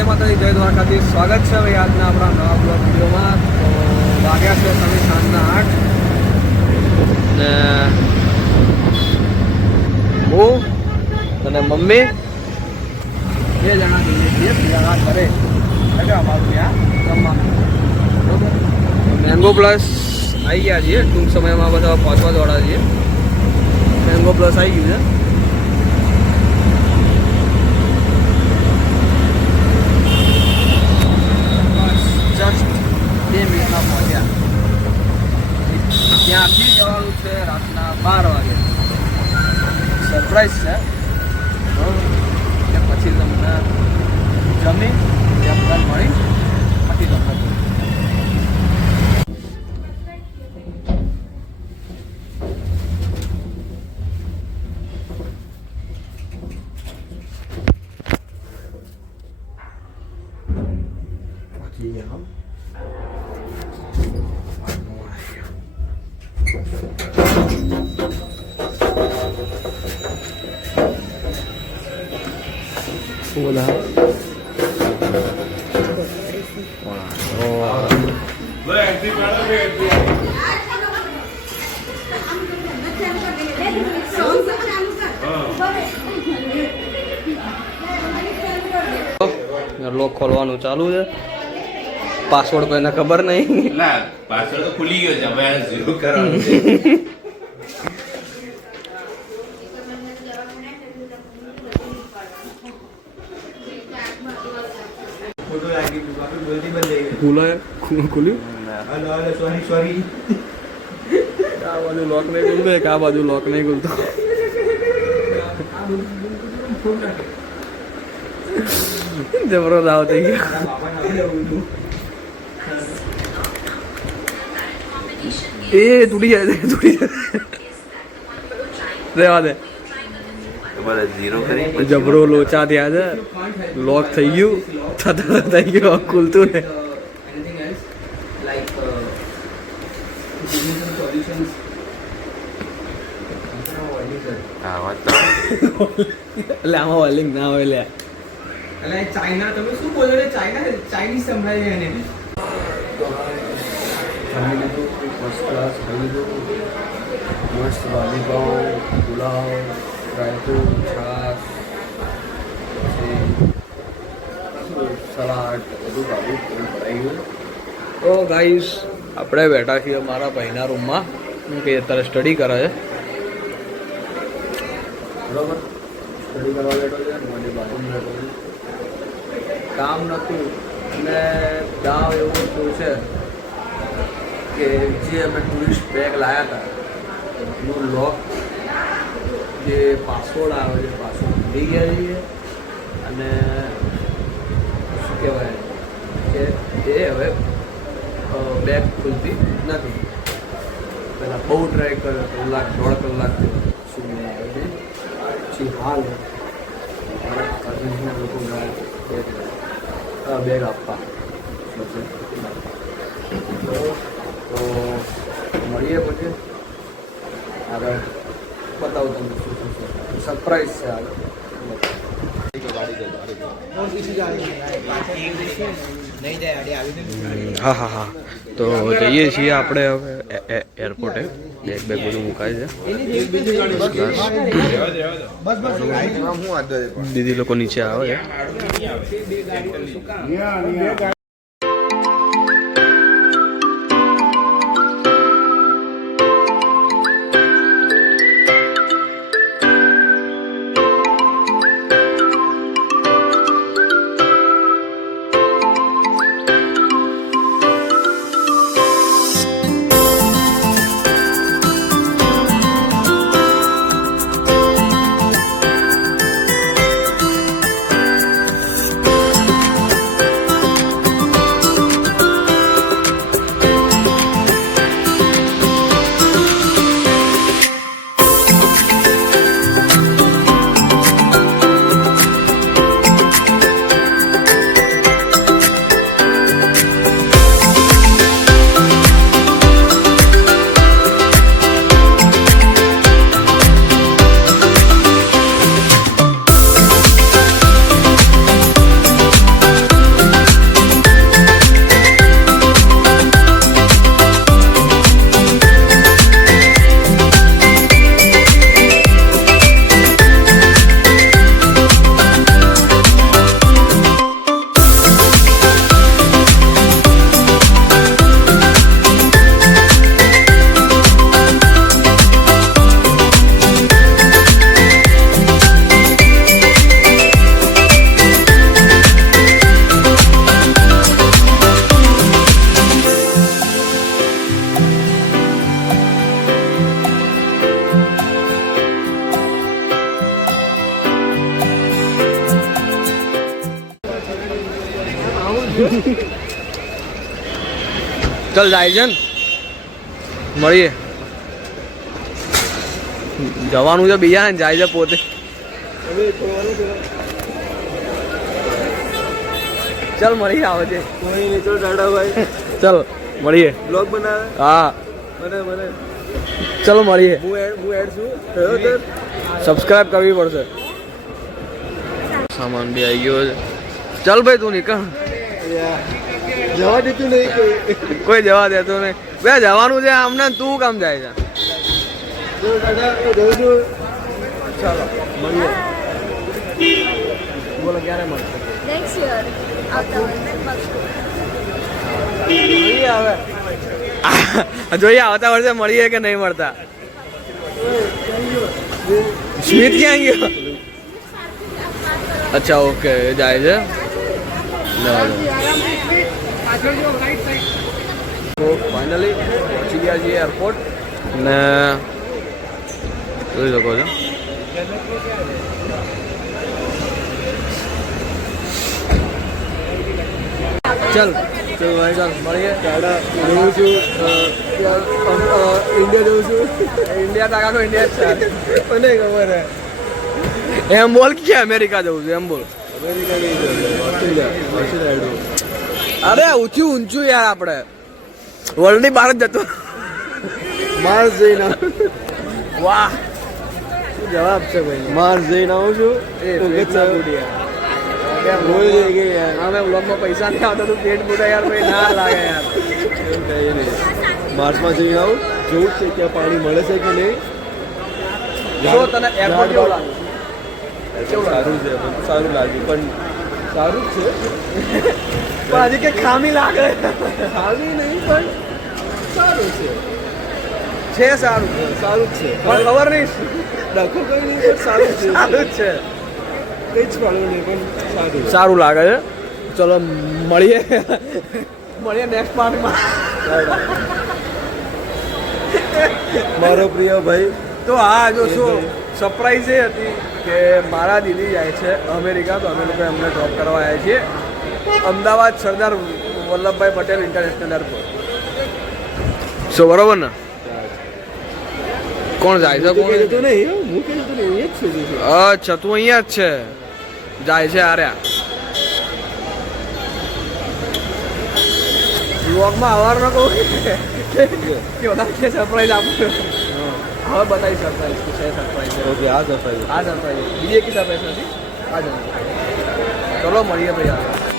જય માતાજી, જય દ્વારકાધીશ. સ્વાગત છે ભાઈ આજના આપણા નવા બ્લોગ વિડીયોમાં. તો વાગ્યા છે તમે સાંજના 8 ને હું અને મમ્મી 2 જણા જઈએ છીએ પીવાના ઘરે. અમારું ત્યાં જમવાનું બરોબર. મેંગો પ્લસ આવી ગયા છીએ, ટૂંક સમયમાં બધા પહોંચવા દોડા છીએ. મેંગો પ્લસ આવી ગયું છે. જસ્ટ 2 મિનિટમાં પહોંચ્યા. ત્યાંથી જવાનું છે રાતના 12 વાગે. સરપ્રાઈઝ છે બરાબર. પછી તમને જમી જમવાનું મળી પછી તમને પહોંચી ગયા. बोला લોક ખોલવાનું ચાલુ છે. પાસવર્ડ કોઈને ખબર નહીં. ના, પાસવર્ડ તો ખુલી ગયો છે, હવે આ ઝીરો કરવાનું છે. સોરી આ બાજુ લોક નહીં ખુલતો, એક આ બાજુ લોક નહીં ખુલતો. જબરો દાવ થઈ ગયો. એ તૂટી જાય રેવા દે. ઝીરો કરી જબરો લોચા થયા છે. લોક થઈ ગયું, થઈ ગયું, ખુલતું ને. એટલે આમાં ઓઇલિંગ ના હોય લે. એટલે ચાઇના તમે શું બોલો ને, ચાઇનીઝ સંભળાય એને. ફર્સ્ટ ક્લાસ ખાઈ લીધું. મસ્ત વાલીપાવ, પુલાવ, રાયતું, છાશ, પછી સલાડ બધું ખાધું, ભરાઈ ગયું. તો ગાઈસ આપણે બેઠા છીએ મારા ભાઈના રૂમમાં, કે અત્યારે સ્ટડી કરે છે બરાબર. સ્ટડી કરવા બેઠો છે, મને બાજુમાં બેઠો છે. કામ નહોતું અને દાવ એવું થયું છે કે જે અમે ટુરિસ્ટ બેગ લાવ્યા હતા એનું લોક, જે પાસવર્ડ આવે છે, પાસવર્ડ ભૂલી ગયા છીએ. અને શું કહેવાય કે એ હવે બેગ ખુલતી નથી. પહેલાં બહુ ટ્રાય કર્યો, કલાક 1.5 કલાક શું આવે છે. પછી હાલ કઝિન્સના લોકો ગયા બેગ આપવા. તો મળીએ પછી આગળ બતાવું તમને શું શું છે. સરપ્રાઈઝ છે આગળ. હા હા હા, તો જઈએ છીએ આપણે હવે એરપોર્ટે. બેગ બધું મુકાય છે. દીદી લોકો નીચે આવે છે. ચલ જાય છે ને મળીએ જવાનું છે બીજા ને જાય છે પોતે ચલ મળીએ આવે છે ચલ મળીએ બ્લોગ બનાવે હા મને ચલો મળીએ હું એડ છું થયો તો સબસ્ક્રાઇબ કરવી પડશે સામાન બી આવી ગયો છે ચલ ભાઈ તું નીકળ જવા દેતું નહીં કોઈ જવા દેતો નહીં બે જવાનું છે આમને તું કામ જાય છે ચાલો મળીએ બોલો ક્યારે મળશે Next year, આવતા વર્ષે મળશું. જોઈએ હવે જોઈએ આવતા વર્ષે મળીએ કે નહીં મળતા સ્મિત ક્યાં ગયો અચ્છા ઓકે જાય છે તો ફાઇનલી પહોંચી ગયા છીએ એરપોર્ટ ને જોઈ શકો છો ચલ ચલ મળીએ જવું છું ઇન્ડિયા જવું છું ઇન્ડિયા તાકા તો ઇન્ડિયા જ છે મને ખબર હે એમ બોલ કે અમેરિકા જવું છે એમ બોલ અમેરિકા નહીં જવું ઓસ્ટ્રેલિયા અરે ઊંચું ઊંચું યાર આપણે વર્લ્ડ ની બહાર જ જતો માર્સ જઈને વાહ શું જવાબ છે ભાઈ માર્સ જઈને આવું છું રોઈ જઈ ગઈ યાર અમે વ્લોગમાં પૈસા નહીં આવતા તું પેટ બોટા યાર ભાઈ ના લાગે યાર એવું કઈ નહીં માર્સમાં જઈને આવું જોવું છે ત્યાં પાણી મળે છે કે નહીં જો તને એરપોર્ટ કેવું લાગે સારું છે સારું લાગ્યું પણ સારું જ છે પણ હજી કે ખામી લાગે ખાલી નહીં પણ સારું છે સારું સારું જ છે પણ ખબર નહીં ડખો કઈ નહીં પણ સારું છે સારું જ છે કઈ જ પાડવું નહીં પણ સારું સારું લાગે છે ચલો મળીએ મળીએ નેક્સ્ટ પાર્ટમાં મારો પ્રિય ભાઈ તો હા જો શું સરપ્રાઈઝ એ હતી કે મારા દીદી જાય છે અમેરિકા તો અમે લોકો એમને ડ્રોપ કરવા આવ્યા છીએ અમદાવાદ સરદાર વલ્લભભાઈ પટેલ ઇન્ટરનેશનલ એરપોર્ટ સો બરોબર ને કોણ જાય છે કોણ કહેતો નહીં હું કહેતો નહીં એ જ શોધું છું અચ્છા તું અહીંયા જ છે જાય છે આર્યા વ્લોગમાં અવારનો કહું કે બધા સરપ્રાઈઝ આપું હવે બતાવી સરપ્રાઈઝ કે છે સરપ્રાઈઝ ઓકે આ સફાઈ આ સરપ્રાઈઝ બીજી એક સરપ્રાઈઝ નથી આ જ ચલો મળીએ ભાઈ આગળ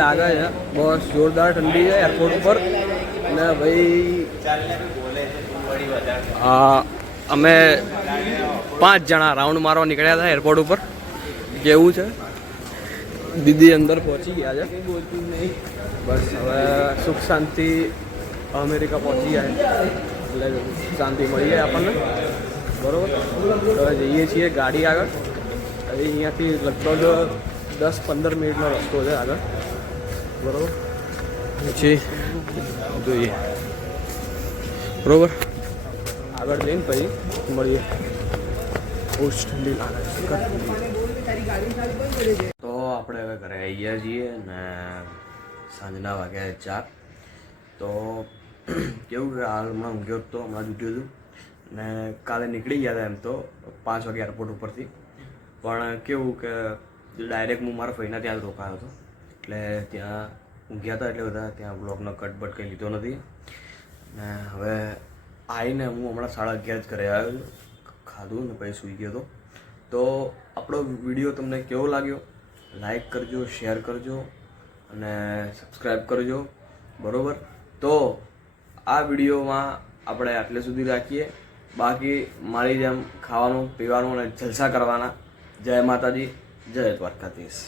લાગે છે બસ, જોરદાર ઠંડી છે એરપોર્ટ ઉપર. અને ભાઈ અમે 5 જણા રાઉન્ડ મારવા નીકળ્યા હતા એરપોર્ટ ઉપર. કેવું છે, દીદી અંદર પહોંચી ગયા છે. બસ હવે સુખ શાંતિ અમેરિકા પહોંચી જાય એટલે શાંતિ મળી જાય આપણને. બરાબર, હવે જઈએ છીએ ગાડી આગળ. હવે અહીંયાથી લગભગ 10-15 મિનિટનો રસ્તો છે આગળ. બરાબર, પછી જોઈએ. બરાબર, આગળ જઈને પછી મળીએ. બહુ જ ઠંડી લાગે છે. તો આપણે હવે ઘરે આવી ગયા છીએ ને સાંજના વાગ્યા 4. તો કેવું કે હાલ હમણાં ઊંઘ્યો હતો, હમણાં જ ઉઠ્યો હતું ને કાલે નીકળી ગયા હતા એમ તો 5 વાગે એરપોર્ટ ઉપરથી. પણ કેવું કે ડાયરેક્ટ હું મારા ફઈના ત્યાં જ રોકાયો હતો એટલે ત્યાં ઊંઘ્યા હતા એટલે બધા ત્યાં બ્લોગનો કટબટ કંઈ લીધો નથી. ને હવે આવીને હું હમણાં 11:30 જ ઘરે આવ્યો છું, ખાધું ને પછી સૂઈ ગયો હતો. તો આપણો વિડીયો તમને કેવો લાગ્યો લાઈક કરજો, શેર કરજો અને સબસ્ક્રાઈબ કરજો. બરાબર, તો આ વિડીયોમાં આપણે આટલે સુધી રાખીએ. બાકી મારી જેમ ખાવાનું પીવાનું અને જલસા કરવાના. જય માતાજી, જય દ્વારકાધીશ.